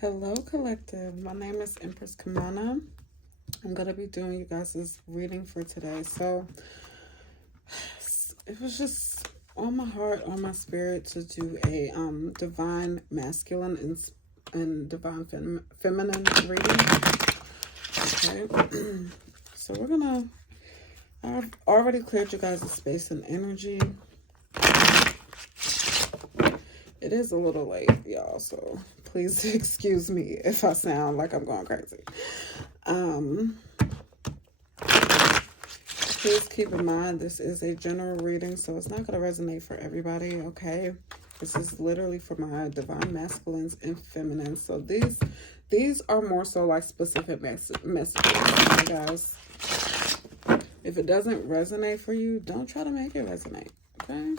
Hello, collective. My name is Empress Kamana. I'm gonna be doing you guys' reading for today. So it was just on my heart, on my spirit to do a divine masculine and divine feminine reading. Okay. So I've already cleared you guys' space and energy. It is a little late, y'all, so please excuse me if I sound like I'm going crazy. Please keep in mind this is a general reading, so it's not going to resonate for everybody, okay? This is literally for my divine masculines and feminines. So these are more so like specific messages, guys. If it doesn't resonate for you, don't try to make it resonate, okay?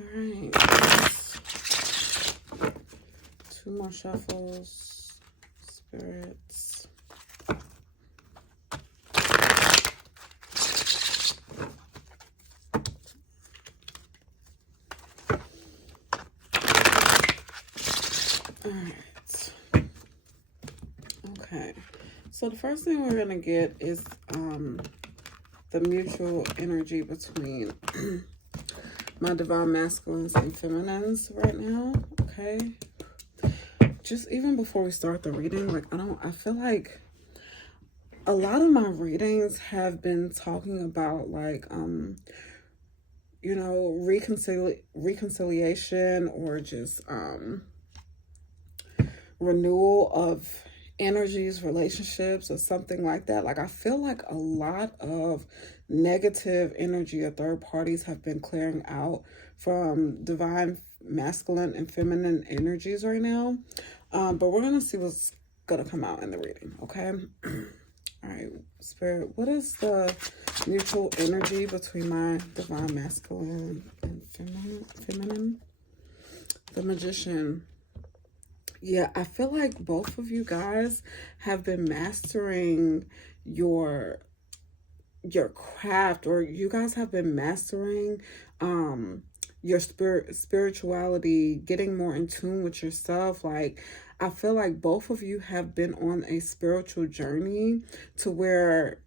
All right. Two more shuffles. Spirits. All right. Okay. So the first thing we're going to get is the mutual energy between my divine masculines and feminines right now, okay? Just even before we start the reading, I feel like a lot of my readings have been talking about reconciliation or just renewal of energies, relationships, or something like that. Like, I feel like a lot of negative energy or third parties have been clearing out from divine masculine and feminine energies right now. But we're going to see what's going to come out in the reading, okay? All right, Spirit, what is the mutual energy between my divine masculine and feminine? The Magician. Yeah, I feel like both of you guys have been mastering your craft, or you guys have been mastering your spirituality, getting more in tune with yourself. Like, I feel like both of you have been on a spiritual journey to where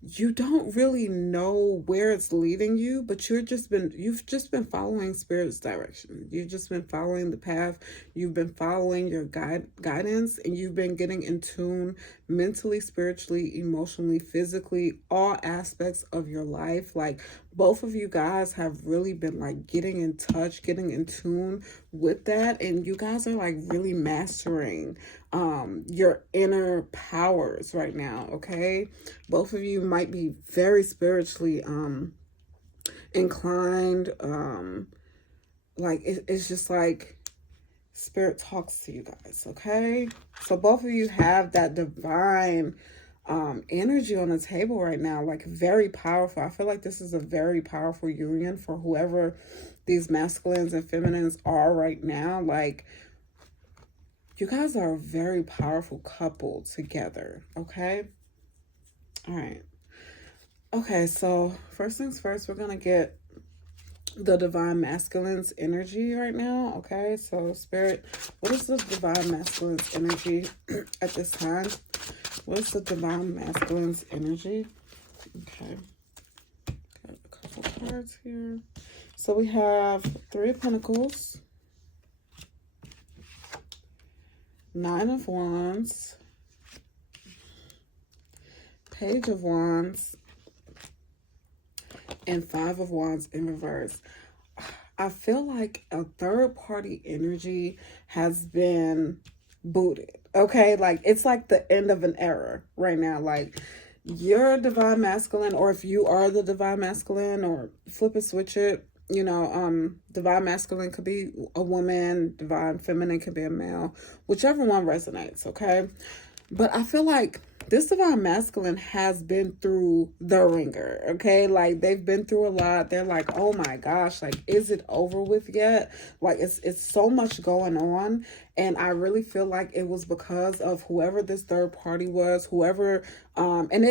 you don't really know where it's leading you, but you've just been following spirit's direction. You've just been following the path. You've been following your guidance, and you've been getting in tune mentally, spiritually, emotionally, physically, all aspects of your life. Like, both of you guys have really been like getting in touch, getting in tune with that, and you guys are like really mastering your inner powers right now, okay? Both of you might be very spiritually inclined. It's just like spirit talks to you guys, okay? So both of you have that divine energy on the table right now, like very powerful. I feel like this is a very powerful union for whoever these masculines and feminines are right now. Like, you guys are a very powerful couple together, okay? All right. Okay, so first things first, we're going to get the divine masculine's energy right now, okay? So, Spirit, what is the divine masculine's energy at this time? What is the divine masculine's energy? Okay. Got a couple cards here. So, we have Three of Pentacles, Nine of Wands, Page of Wands, and Five of Wands in reverse. I feel like a third party energy has been booted. Okay, like it's like the end of an era right now. Like, you're a divine masculine, or if you are the divine masculine, or flip it, switch it. Divine masculine could be a woman, divine feminine could be a male, whichever one resonates, okay? But I feel like this divine masculine has been through the ringer, okay? Like, they've been through a lot. They're like, oh my gosh, like, is it over with yet? Like, it's so much going on. And I really feel like it was because of whoever this third party was, whoever, and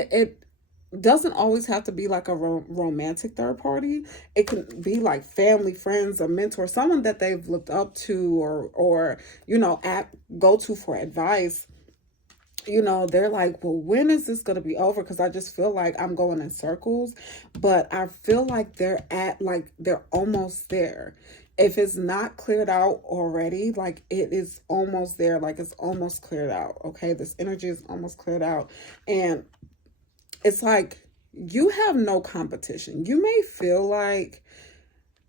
doesn't always have to be like a romantic third party. It can be like family, friends, a mentor, someone that they've looked up to, or go to for advice. They're like, well, when is this going to be over? Because I just feel like I'm going in circles, but I feel like they're almost there. If it's not cleared out already, like it is almost there, like it's almost cleared out. Okay. This energy is almost cleared out. And it's like you have no competition. You may feel like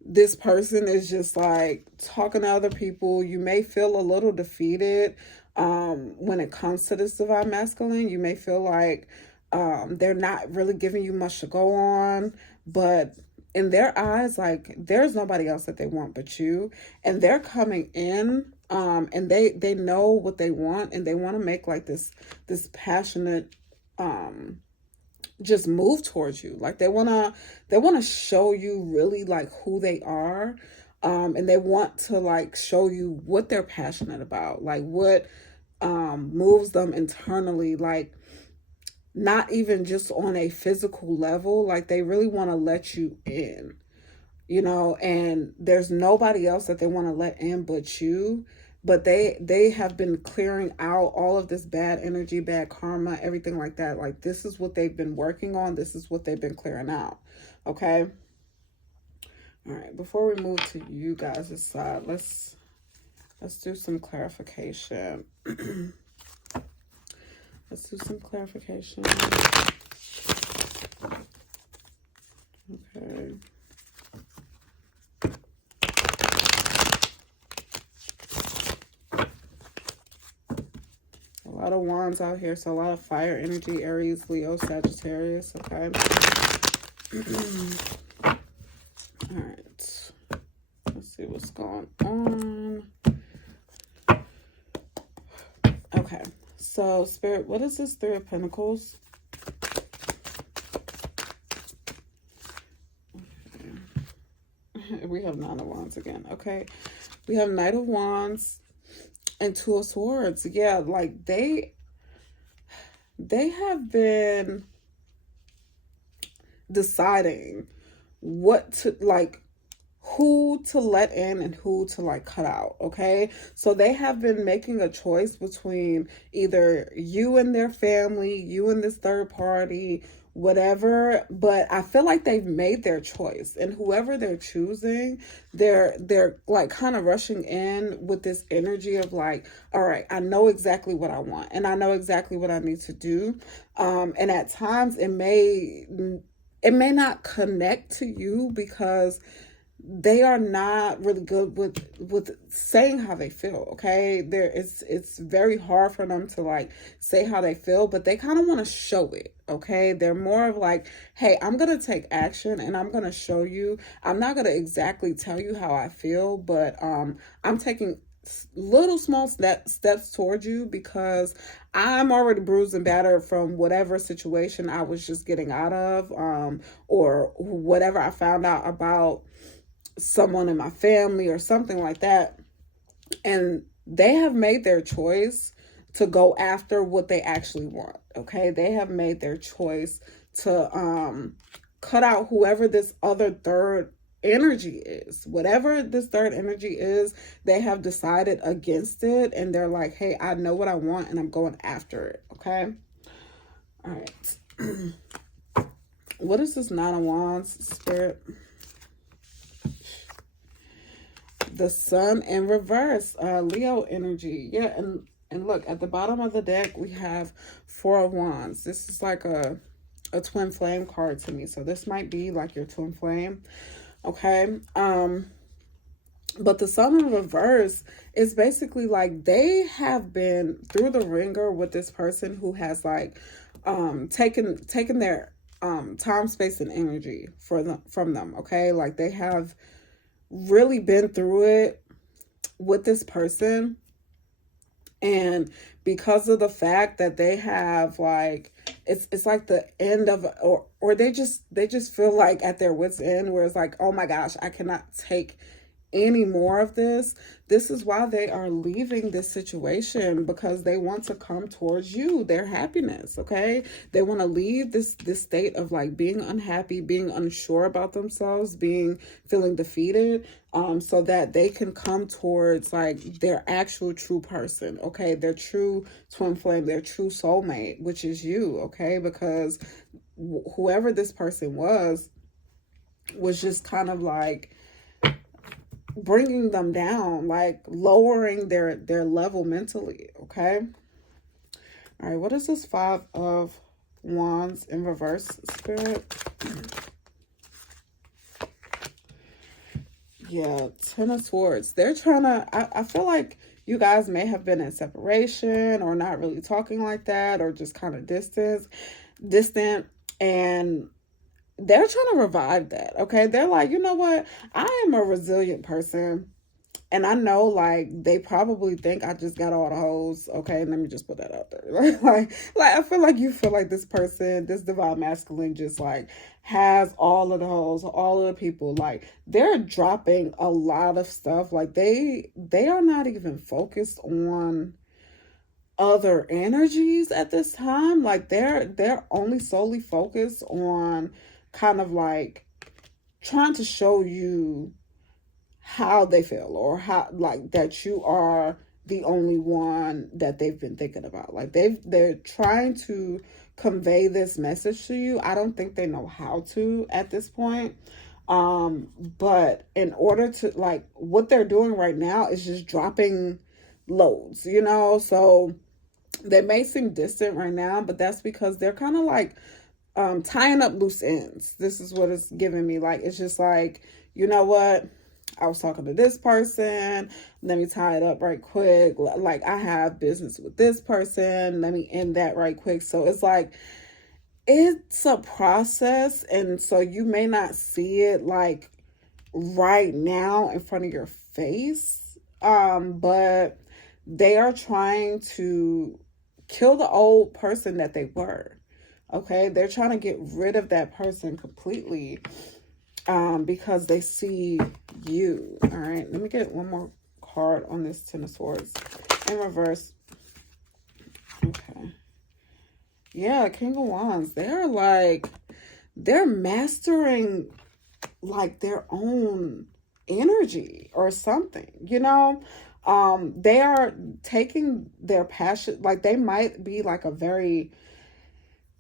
this person is just like talking to other people. You may feel a little defeated when it comes to this divine masculine. You may feel like they're not really giving you much to go on, but in their eyes, like there's nobody else that they want but you, and they're coming in. And they know what they want, and they want to make like this passionate just move towards you. Like they want to show you really like who they are. And they want to like show you what they're passionate about, like what moves them internally, like not even just on a physical level. Like they really want to let you in, and there's nobody else that they want to let in but you. But they have been clearing out all of this bad energy, bad karma, everything like that. Like this is what they've been working on. This is what they've been clearing out. Okay. All right, before we move to you guys' side, let's do some clarification. Let's do some clarification. Okay. A lot of wands out here, so a lot of fire energy, Aries, Leo, Sagittarius, okay? All right. Let's see what's going on. Okay. So, Spirit, what is this Three of Pentacles? Okay. We have Nine of Wands again. Okay. We have Knight of Wands and Two of Swords. Yeah, like they have been deciding what to like, who to let in and who to like cut out. Okay, so they have been making a choice between either you and their family, you and this third party, whatever. But I feel like they've made their choice, and whoever they're choosing, they're like kind of rushing in with this energy of like, all right, I know exactly what I want, and I know exactly what I need to do. And at times it may not connect to you because they are not really good with saying how they feel. Okay, it's very hard for them to like say how they feel, but they kind of want to show it. Okay, they're more of like, hey, I'm gonna take action and I'm gonna show you. I'm not gonna exactly tell you how I feel, but I'm taking little small steps towards you because I'm already bruised and battered from whatever situation I was just getting out of, or whatever I found out about someone in my family or something like that. And they have made their choice to go after what they actually want. Okay, they have made their choice to cut out whoever this other third energy is. Whatever this third energy is, they have decided against it, and they're like, hey, I know what I want and I'm going after it. Okay, all right. What is this Nine of Wands, Spirit? The Sun in reverse, Leo energy. Yeah, and look, at the bottom of the deck we have Four of Wands. This is like a twin flame card to me, so this might be like your twin flame. Okay, but the Sun in reverse is basically like they have been through the ringer with this person who has like taken their time, space, and energy from them. Okay, like they have really been through it with this person, and because of the fact that they have like it's like the end of, or they just feel like at their wits end, where it's like, oh my gosh, I cannot take any more of this. This is why they are leaving this situation, because they want to come towards you, their happiness. Okay, they want to leave this state of like being unhappy, being unsure about themselves, feeling defeated, so that they can come towards like their actual true person. Okay, their true twin flame, their true soulmate, which is you. Okay, because whoever this person was just kind of like bringing them down, like lowering their level mentally. Okay, all right, what is this Five of Wands in reverse, Spirit? Yeah, Ten of Swords. They're trying to, I feel like you guys may have been in separation or not really talking like that, or just kind of distant, and they're trying to revive that. Okay, they're like, you know what, I am a resilient person, and I know like they probably think I just got all the hoes. Okay, let me just put that out there. like I feel like you feel like this person, this divine masculine, just like has all of the hoes, all of the people. Like they're dropping a lot of stuff. Like they are not even focused on other energies at this time. Like they're only solely focused on kind of like trying to show you how they feel, or how like that you are the only one that they've been thinking about. Like they're trying to convey this message to you. I don't think they know how to at this point. But in order to, like, what they're doing right now is just dropping loads, so they may seem distant right now, but that's because they're kind of like tying up loose ends. This is what it's giving me. Like, it's just like, you know what? I was talking to this person. Let me tie it up right quick. Like, I have business with this person. Let me end that right quick. So it's like, it's a process. And so you may not see it like right now in front of your face. But they are trying to kill the old person that they were. Okay, they're trying to get rid of that person completely, because they see you. All right, let me get one more card on this Ten of Swords in reverse. Okay, yeah, King of Wands. They're mastering like their own energy or something, they are taking their passion. Like they might be like a very,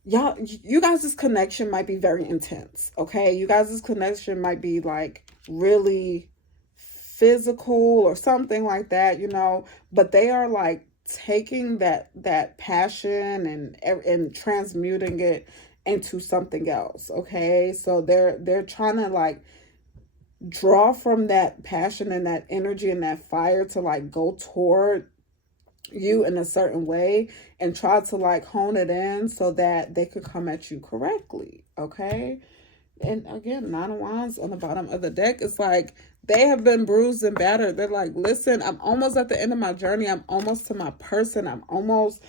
you guys' connection might be very intense. Okay, you guys' connection might be like really physical or something like that, but they are like taking that passion and transmuting it into something else. Okay, so they're trying to like draw from that passion and that energy and that fire to like go toward you in a certain way, and try to like hone it in so that they could come at you correctly. Okay, and again, Nine of Wands on the bottom of the deck. It's like they have been bruised and battered. They're like, listen, I'm almost at the end of my journey. I'm almost to my person. I'm almost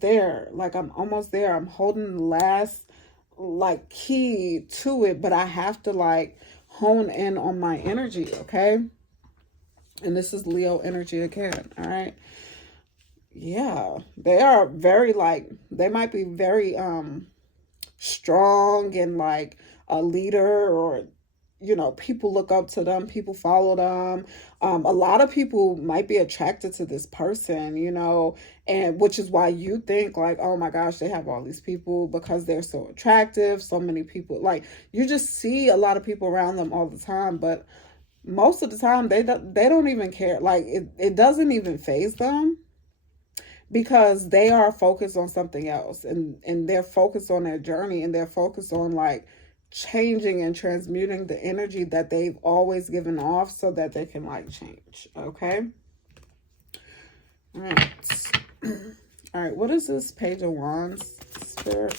there. Like I'm almost there. I'm holding the last like key to it, but I have to like hone in on my energy. Okay, and this is Leo energy again. All right, yeah, they are very like, they might be very strong and like a leader, or people look up to them, people follow them. A lot of people might be attracted to this person, and which is why you think like, oh my gosh, they have all these people, because they're so attractive. So many people, like, you just see a lot of people around them all the time, but most of the time they don't even care. Like it doesn't even faze them, because they are focused on something else, and they're focused on their journey, and they're focused on like changing and transmuting the energy that they've always given off, so that they can like change. Okay, all right. All right, what is this Page of Wands, Spirit?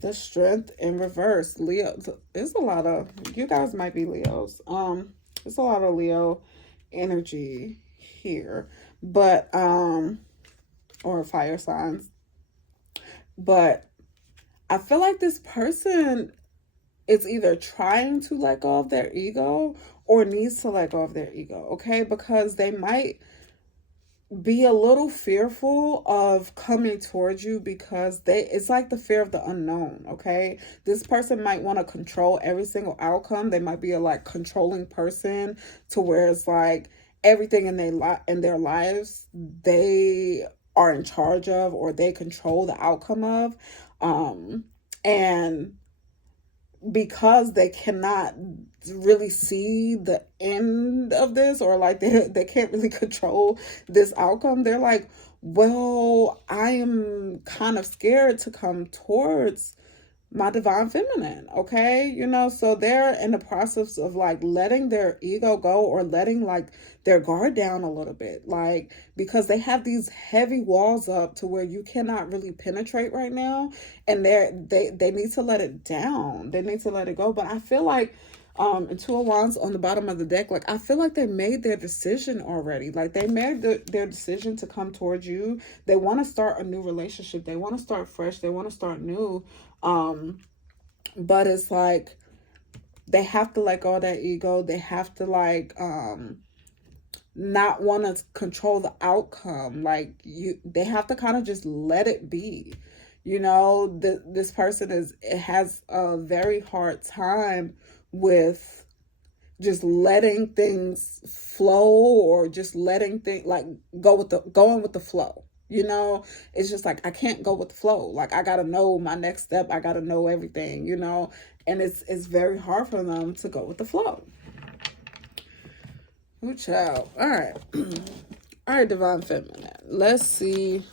The Strength in reverse. Leo, there's a lot of, you guys might be Leos. There's a lot of Leo energy here, but or fire signs. But I feel like this person it's either trying to let go of their ego or needs to let go of their ego, okay? Because they might be a little fearful of coming towards you because it's like the fear of the unknown, okay? This person might want to control every single outcome. They might be a like controlling person to where it's like everything in their lives they are in charge of or they control the outcome of. And because they cannot really see the end of this, or like they can't really control this outcome, they're like, well, I am kind of scared to come towards my divine feminine, okay? So they're in the process of like letting their ego go or letting like their guard down a little bit, like because they have these heavy walls up to where you cannot really penetrate right now, and they need to let it down. They need to let it go. But I feel like and Two of Wands on the bottom of the deck, like I feel like they made their decision already. Like they made their decision to come towards you. They want to start a new relationship. They want to start fresh. They want to start new. But it's like they have to let go of that ego. They have to like not want to control the outcome. Like they have to kind of just let it be. This person has a very hard time with just letting things flow, or just letting things like going with the flow. It's just like I can't go with the flow. Like I gotta know my next step. I gotta know everything. And it's very hard for them to go with the flow. Ooh, child. All right. All right, divine feminine. Let's see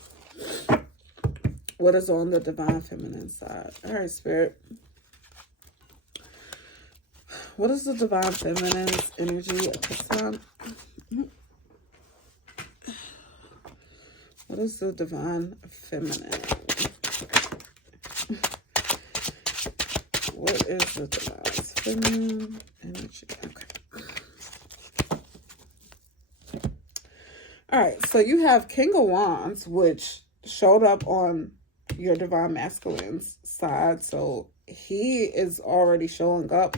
what is on the divine feminine side. All right, spirit. What is the divine feminine's energy at this time? What is the divine feminine? What is the divine feminine energy? Okay. All right, so you have King of Wands, which showed up on your divine masculine's side. So he is already showing up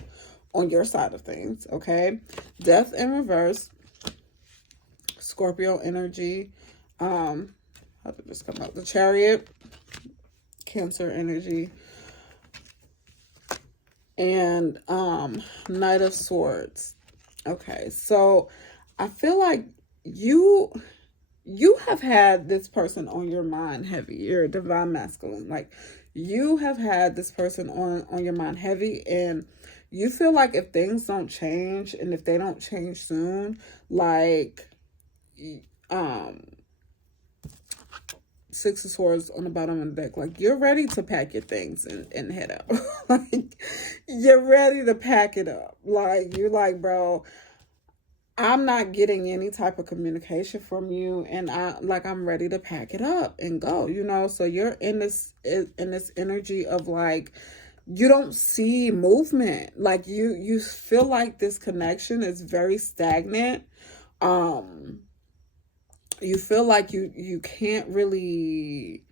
on your side of things, okay? Death in reverse, Scorpio energy. How did this come out? The Chariot, Cancer energy, and Knight of Swords. Okay, so I feel like you have had this person on your mind heavy. You're a divine masculine. Like you have had this person on your mind heavy, and you feel like if things don't change and if they don't change soon, like Six of Swords on the bottom of the deck, like you're ready to pack your things and head out. Like you're ready to pack it up. Like you're like, bro, I'm not getting any type of communication from you, and I'm ready to pack it up and go, so you're in this energy of like you don't see movement. Like you feel like this connection is very stagnant. You feel like you can't really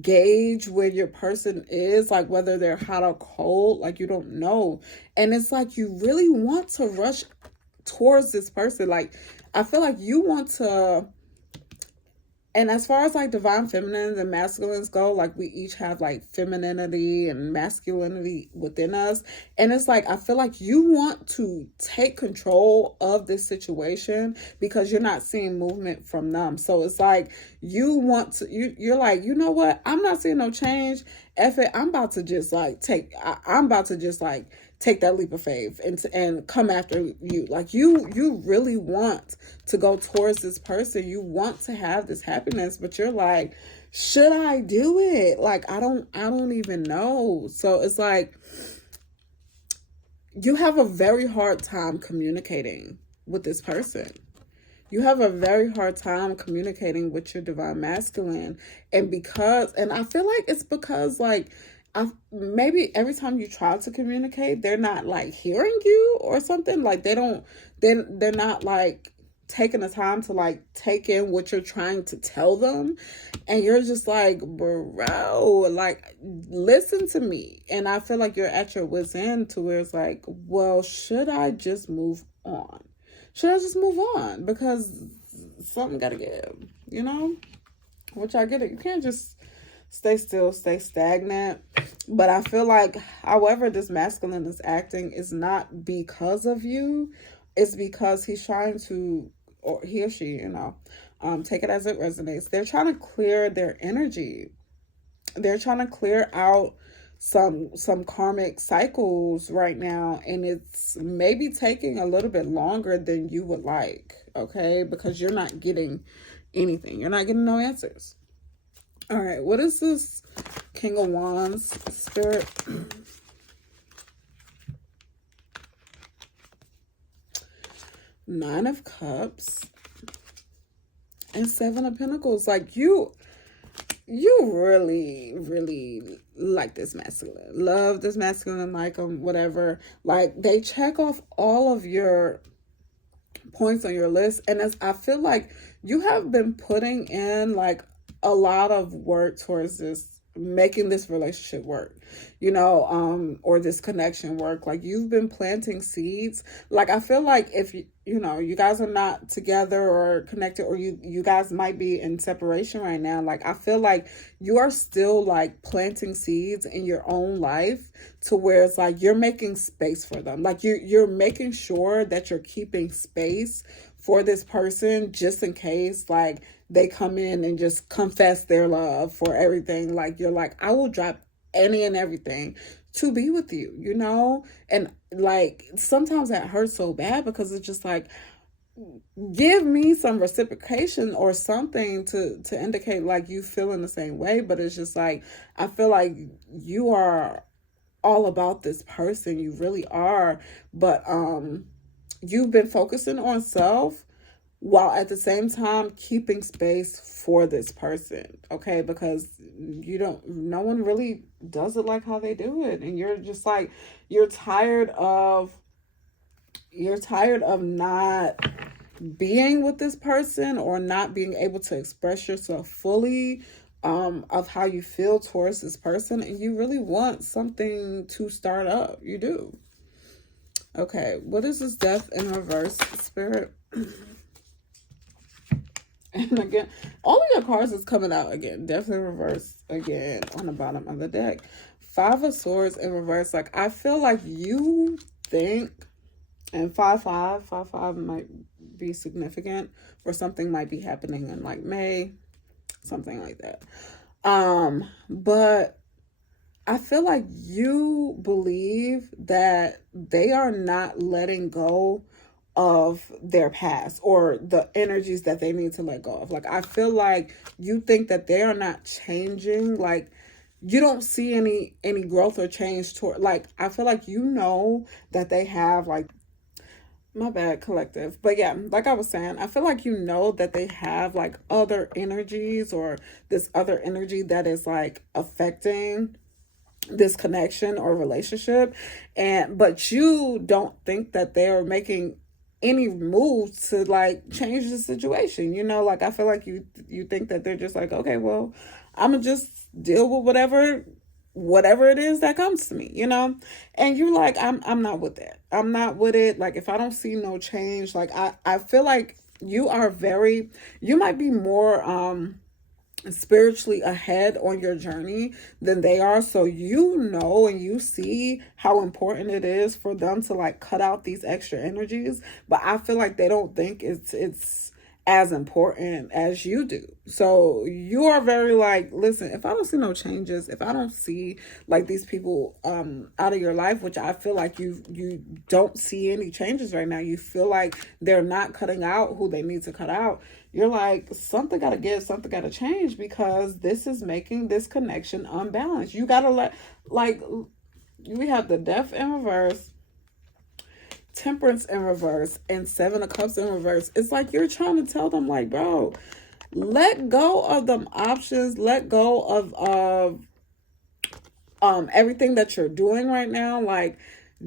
gauge where your person is, like whether they're hot or cold, like you don't know. And it's like you really want to rush towards this person. Like I feel like you want to, and as far as like divine feminines and masculines go, like we each have like femininity and masculinity within us. And it's like, I feel like you want to take control of this situation because you're not seeing movement from them. So it's like, you want to, you're like, you know what? I'm not seeing no change. F it. I'm about to just like I'm about to just like take that leap of faith and come after you. Like you really want to go towards this person. You want to have this happiness, but you're like, should I do it? Like I don't even know. So it's like you have a very hard time communicating with this person. You have a very hard time communicating with your divine masculine. And I feel like it's because like maybe every time you try to communicate, they're not like hearing you or something. Like they're not like taking the time to like take in what you're trying to tell them, and you're just like, bro, like, listen to me. And I feel like you're at your wit's end to where it's like, well, should I just move on? Should I just move on? Because something gotta give, you know? Which I get it. You can't just stay still, stay stagnant. But I feel like, however, this masculine is acting is not because of you. It's because he's trying to, or he or she, take it as it resonates. They're trying to clear their energy. They're trying to clear out some karmic cycles right now, and it's maybe taking a little bit longer than you would like, okay? Because you're not getting anything. You're not getting no answers. All right, what is this King of Wands, Spirit? Nine of Cups and Seven of Pentacles. Like, you really, really like this masculine. Love this masculine, like them, whatever. Like, they check off all of your points on your list. And I feel like you have been putting in like a lot of work towards this, making this relationship work, or this connection work. Like, you've been planting seeds. Like, I feel like if you guys are not together or connected, or you guys might be in separation right now, like, I feel like you are still like planting seeds in your own life to where it's like you're making space for them. Like, you're making sure that you're keeping space for this person, just in case like they come in and just confess their love for everything. Like, you're like, I will drop any and everything to be with you, and like sometimes that hurts so bad because it's just like, give me some reciprocation or something to indicate like you feel in the same way. But it's just like, I feel like you are all about this person, you really are, but you've been focusing on self while at the same time keeping space for this person, okay? Because no one really does it like how they do it. And you're just like, you're tired of not being with this person, or not being able to express yourself fully, of how you feel towards this person. And you really want something to start up. You do. Okay, what is this Death in reverse, Spirit? And again, all of your cards is coming out again. Death in reverse again on the bottom of the deck. Five of Swords in reverse. Like, I feel like you think, and 5-5 might be significant, or something might be happening in like May, something like that. But I feel like you believe that they are not letting go of their past, or the energies that they need to let go of. Like, I feel like you think that they are not changing. Like, you don't see any growth or change toward, like, I feel like that they have, like, my bad, collective. But yeah, like I was saying, I feel like that they have like other energies, or this other energy that is like affecting this connection or relationship. But you don't think that they are making any moves to like change the situation. Like, I feel like you think that they're just like, okay, well, I'm gonna just deal with whatever it is that comes to me, and you're like, I'm not with that. I'm not with it. Like, if I don't see no change, like, I feel like you might be more spiritually ahead on your journey than they are. So and you see how important it is for them to like cut out these extra energies, but I feel like they don't think it's as important as you do. So you are very like, listen, if I don't see no changes, if I don't see like these people out of your life, which I feel like you don't see any changes right now, you feel like they're not cutting out who they need to cut out, you're like, something gotta give, something gotta change, because this is making this connection unbalanced. You gotta we have the Death in reverse, Temperance in reverse, and Seven of Cups in reverse. It's like you're trying to tell them, like, bro, let go of them options, let go of everything that you're doing right now. Like,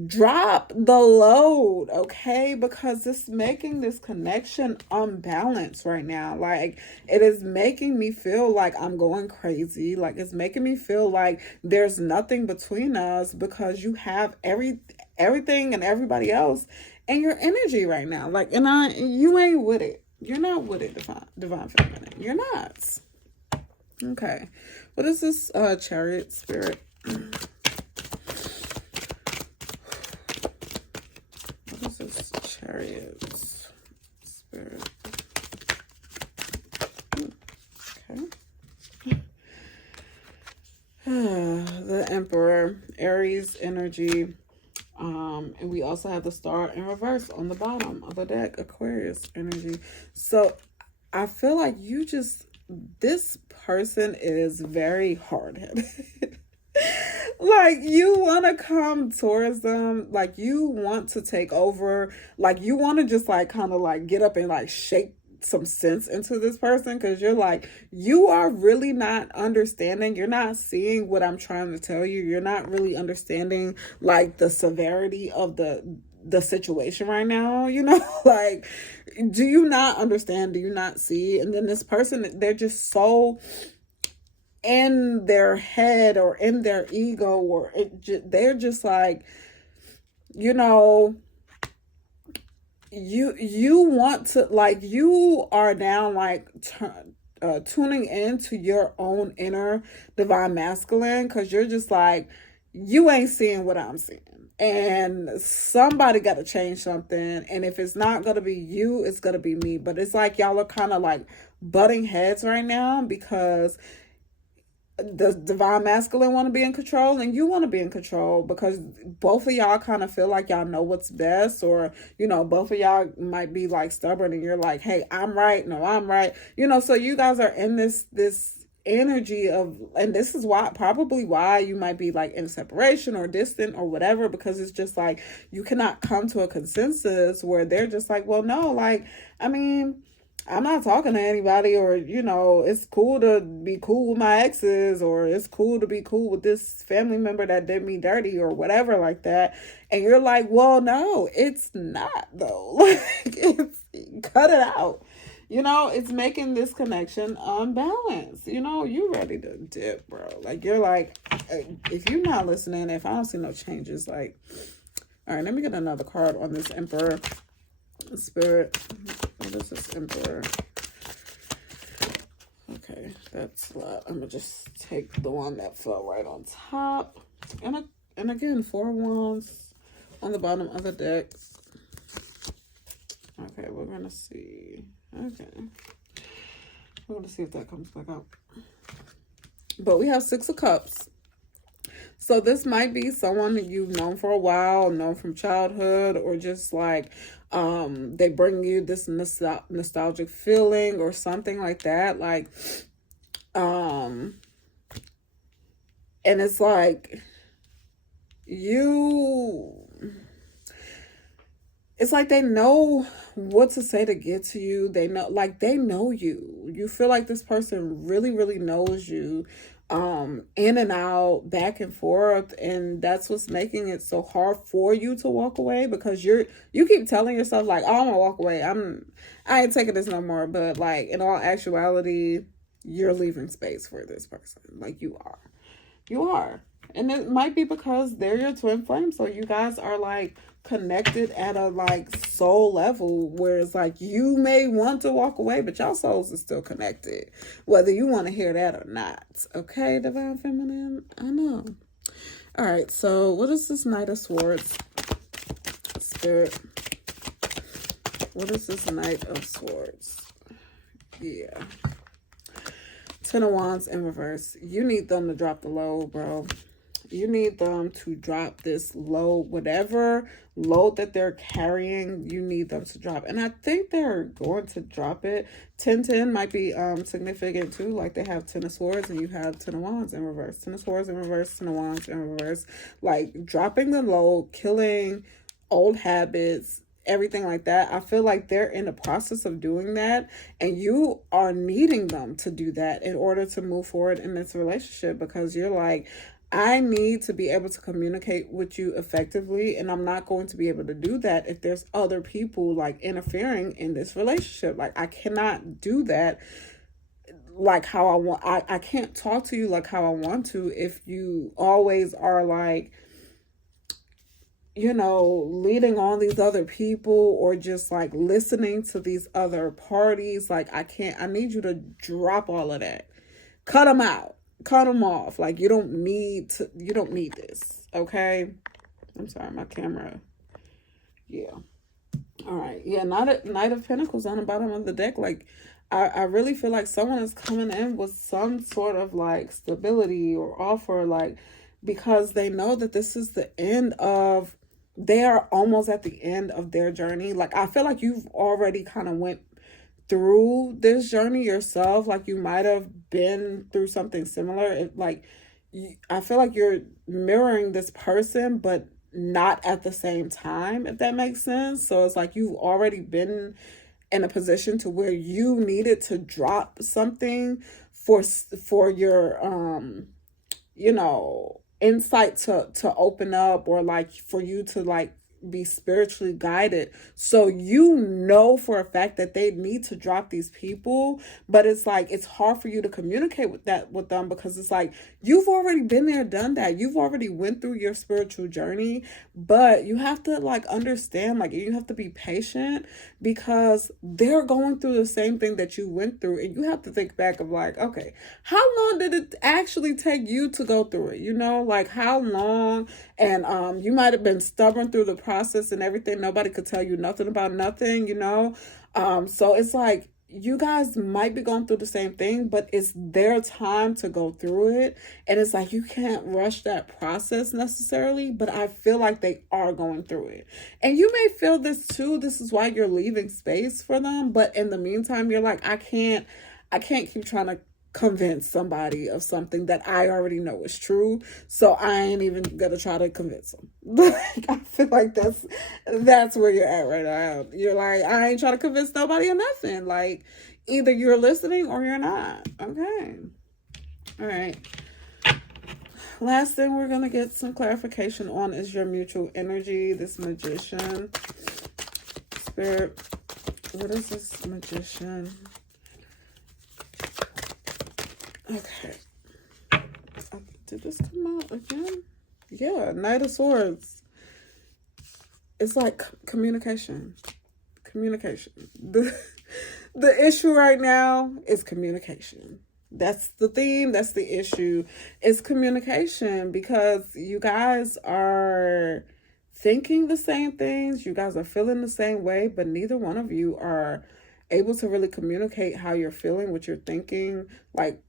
drop the load, okay? Because it's making this connection unbalanced right now. Like, it is making me feel like I'm going crazy. Like, it's making me feel like there's nothing between us because you have everything and everybody else and your energy right now. Like, and you ain't with it. You're not with it, divine feminine. You're not. Okay. What is this Chariot spirit? What is this Chariot spirit? Okay. The Emperor, Aries energy. And we also have the Star in reverse on the bottom of the deck, Aquarius energy. So I feel like this person is very hard-headed. Like, you want to come towards them, like you want to take over, like you want to just like kind of like get up and like shake some sense into this person, because you're like, you are really not understanding, you're not seeing what I'm trying to tell you, you're not really understanding like the severity of the situation right now, you know. Like, do you not understand, do you not see? And then this person, they're just so in their head or in their ego, or they're just like, you know, you want to, like, you are now like tuning into your own inner divine masculine, because you're just like, you ain't seeing what I'm seeing, and somebody got to change something, and if it's not gonna be you, it's gonna be me. But it's like y'all are kind of like butting heads right now, because the divine masculine want to be in control and you want to be in control, because both of y'all kind of feel like y'all know what's best, or, you know, both of y'all might be like stubborn and you're like, hey, I'm right, no, I'm right, you know. So you guys are in this energy of, and this is why, probably why you might be like in separation or distant or whatever, because it's just like you cannot come to a consensus where they're just like, well, no, like, I mean, I'm not talking to anybody, or, you know, it's cool to be cool with my exes, or it's cool to be cool with this family member that did me dirty or whatever like that. And you're like, well, no, it's not though. Like, it's, cut it out. You know, it's making this connection unbalanced. You know, you ready to dip, bro. Like, you're like, if you're not listening, if I don't see no changes, like, all right, let me get another card on this Emperor spirit. What is this Emperor? Okay, that's a lot. I'm gonna just take the one that fell right on top. And again, 4 wands on the bottom of the deck. Okay, we're gonna see. Okay, we're gonna see if that comes back up. But we have 6 of Cups. So this might be someone that you've known for a while, known from childhood, or just like they bring you this nostalgic feeling or something like that. Like, and it's like it's like they know what to say to get to you. They know, like, they know you. You feel like this person really, really knows you, in and out, back and forth, and that's what's making it so hard for you to walk away, because you keep telling yourself like, oh, I'm gonna walk away, I ain't taking this no more, but like, in all actuality, you're leaving space for this person. Like, you are. And it might be because they're your twin flame, so you guys are like connected at a like soul level, where it's like you may want to walk away, but y'all souls are still connected, whether you want to hear that or not. Okay, divine feminine, I know. All right, so what is this Knight of Swords spirit? What is this Knight of Swords? Yeah, 10 of Wands in reverse. You need them to drop the load, bro. You need them to drop this load, whatever load that they're carrying, you need them to drop. And I think they're going to drop it. 10-10 might be significant too. Like, they have 10 of Swords and you have 10 of Wands in reverse. 10 of Swords in reverse, 10 of Wands in reverse. Like, dropping the load, killing old habits, everything like that. I feel like they're in the process of doing that, and you are needing them to do that in order to move forward in this relationship, because you're like, I need to be able to communicate with you effectively, and I'm not going to be able to do that if there's other people like interfering in this relationship. Like, I cannot do that like how I want. I can't talk to you like how I want to if you always are like, leading on these other people or just like listening to these other parties. Like, I need you to drop all of that. Cut them out. Cut them off. Like, you don't need this. Okay. I'm sorry, my camera. Yeah. All right. Yeah. Knight of Pentacles on the bottom of the deck. Like, I really feel like someone is coming in with some sort of like stability or offer, like, because they know that this is the end of, they are almost at the end of their journey. Like, I feel like you've already kind of went through this journey yourself. Like, you might have been through something similar. I feel like you're mirroring this person, but not at the same time, if that makes sense. So it's like you've already been in a position to where you needed to drop something for your insight to open up, or like for you to like be spiritually guided. So for a fact that they need to drop these people, but it's like it's hard for you to communicate with them, because it's like you've already been there, done that. You've already went through your spiritual journey, but you have to like understand, like, you have to be patient, because they're going through the same thing that you went through, and you have to think back of like, okay, how long did it actually take you to go through it? Like, how long? And you might have been stubborn through the process and everything. Nobody could tell you nothing about nothing. So it's like you guys might be going through the same thing, but it's their time to go through it. And it's like you can't rush that process necessarily, but I feel like they are going through it. And you may feel this too. This is why you're leaving space for them. But in the meantime, you're like, I can't keep trying to convince somebody of something that I already know is true. So I ain't even gonna try to convince them. Like, I feel like that's where you're at right now. You're like, I ain't trying to convince nobody or nothing. Like, either you're listening or you're not. Okay. All right. Last thing we're gonna get some clarification on is your mutual energy. This Magician. Spirit, what is this Magician? Okay. Did this come out again? Yeah, Knight of Swords. It's like communication. Communication. The issue right now is communication. That's the theme. That's the issue. It's communication, because you guys are thinking the same things. You guys are feeling the same way, but neither one of you are able to really communicate how you're feeling, what you're thinking, like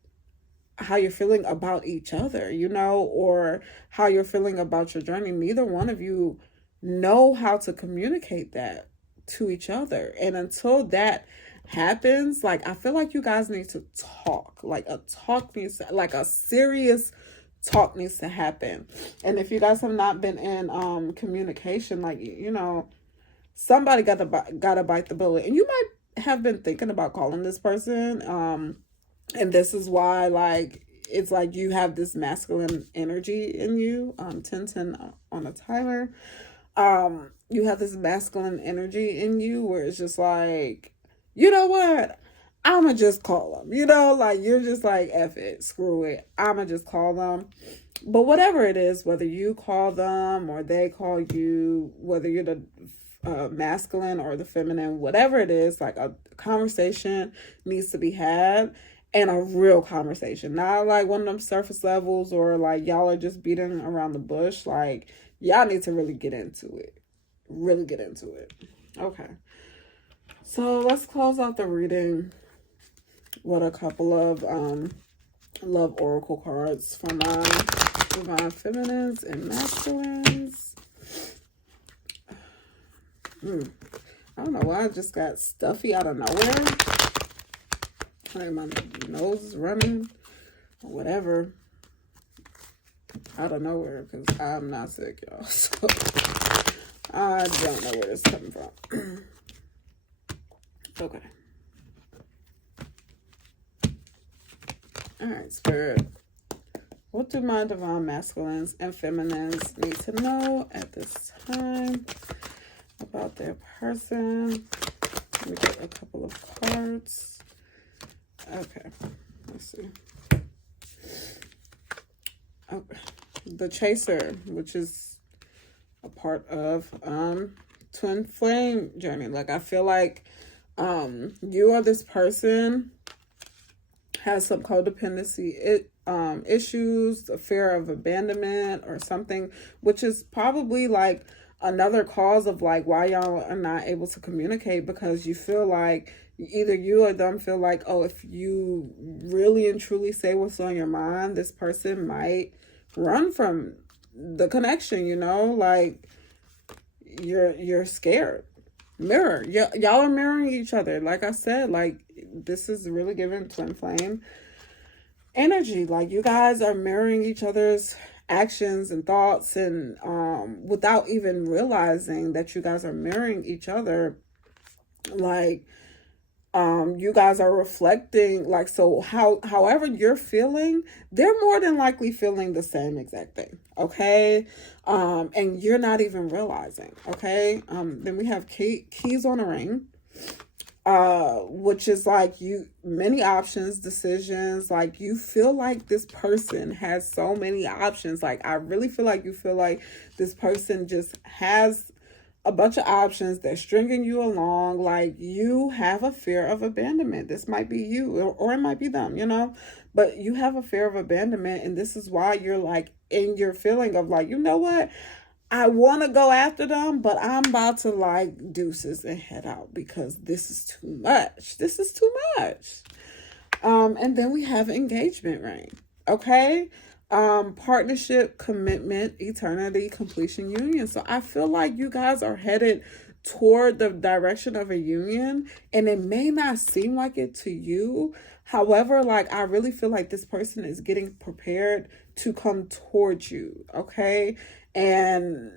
how you're feeling about each other, or how you're feeling about your journey. Neither one of you know how to communicate that to each other. And until that happens, like, I feel like you guys need to talk. Like, a serious talk needs to happen. And if you guys have not been in communication, like, somebody gotta bite the bullet. And you might have been thinking about calling this person, and this is why, like, it's like you have this masculine energy in you. 10 on a timer. You have this masculine energy in you where it's just like, you know what? I'ma just call them. Like, you're just like, F it, screw it. I'ma just call them. But whatever it is, whether you call them or they call you, whether you're the masculine or the feminine, whatever it is, like, a conversation needs to be had. And a real conversation, not like one of them surface levels, or like y'all are just beating around the bush. Like, y'all need to really get into it. Really get into it. Okay. So let's close out the reading with a couple of love oracle cards for my divine feminines and masculines. I don't know why I just got stuffy out of nowhere. Like, my nose is running or whatever out of nowhere, because I'm not sick, y'all. So I don't know where this is coming from. Okay. All right, Spirit. What do my divine masculines and feminines need to know at this time about their person? Let me get a couple of cards. Okay, let's see. Okay. The Chaser, which is a part of twin flame journey. Like, I feel like you or this person has some codependency issues, a fear of abandonment or something, which is probably like another cause of like why y'all are not able to communicate, because you feel like either you or them feel like, oh, if you really and truly say what's on your mind, this person might run from the connection, you know, like you're scared. Mirror, y'all are mirroring each other. Like I said, like this is really giving twin flame energy. Like you guys are mirroring each other's actions and thoughts, and without even realizing that you guys are mirroring each other. Like you guys are reflecting, like, so however you're feeling, they're more than likely feeling the same exact thing. Okay. And you're not even realizing. Okay. Then we have keys on a ring, which is like many options, decisions. Like you feel like this person has so many options. Like I really feel like you feel like this person just has a bunch of options. They're stringing you along. Like you have a fear of abandonment. This might be you, or it might be them, you know, but you have a fear of abandonment. And this is why you're like in your feeling of like, you know what? I want to go after them, but I'm about to like deuces and head out because this is too much. This is too much. And then we have engagement ring. Okay. Partnership, commitment, eternity, completion, union. So I feel like you guys are headed toward the direction of a union, and it may not seem like it to you. However, like I really feel like this person is getting prepared to come towards you. Okay. And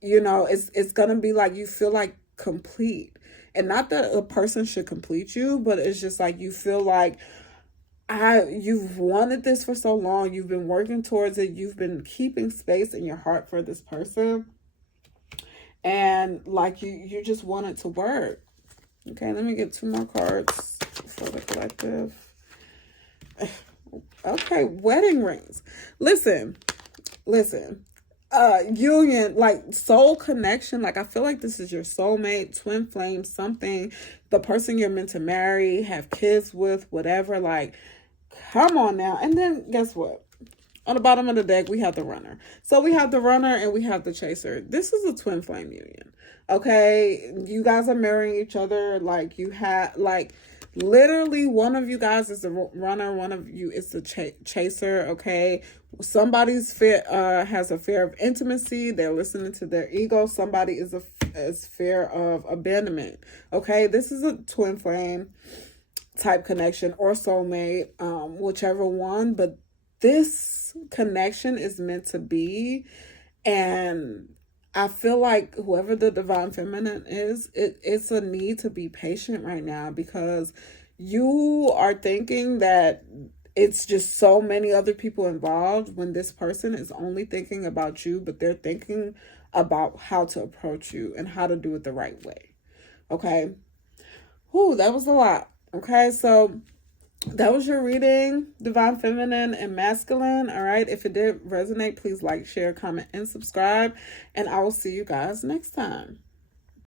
you know, it's gonna be like you feel like complete. And not that a person should complete you, but it's just like you feel like you've wanted this for so long, you've been working towards it, you've been keeping space in your heart for this person, and like you just want it to work. Okay, let me get 2 more cards for the collective. Okay, wedding rings. Listen, union, like soul connection. Like I feel like this is your soulmate, twin flame, something, the person you're meant to marry, have kids with, whatever. Like, come on now. And then guess what? On the bottom of the deck, we have the runner. So we have the runner and we have the chaser. This is a twin flame union. Okay, you guys are marrying each other. Like you have, like, literally one of you guys is the runner, one of you is the chaser. Okay, somebody's fear has a fear of intimacy. They're listening to their ego. Somebody is fear of abandonment. Okay, this is a twin flame type connection or soulmate, whichever one, but this connection is meant to be. And I feel like whoever the divine feminine is, it's a need to be patient right now, because you are thinking that it's just so many other people involved when this person is only thinking about you, but they're thinking about how to approach you and how to do it the right way. Okay. Whew, that was a lot. Okay, so that was your reading, divine feminine and masculine. All right, if it did resonate, please like, share, comment, and subscribe, and I will see you guys next time.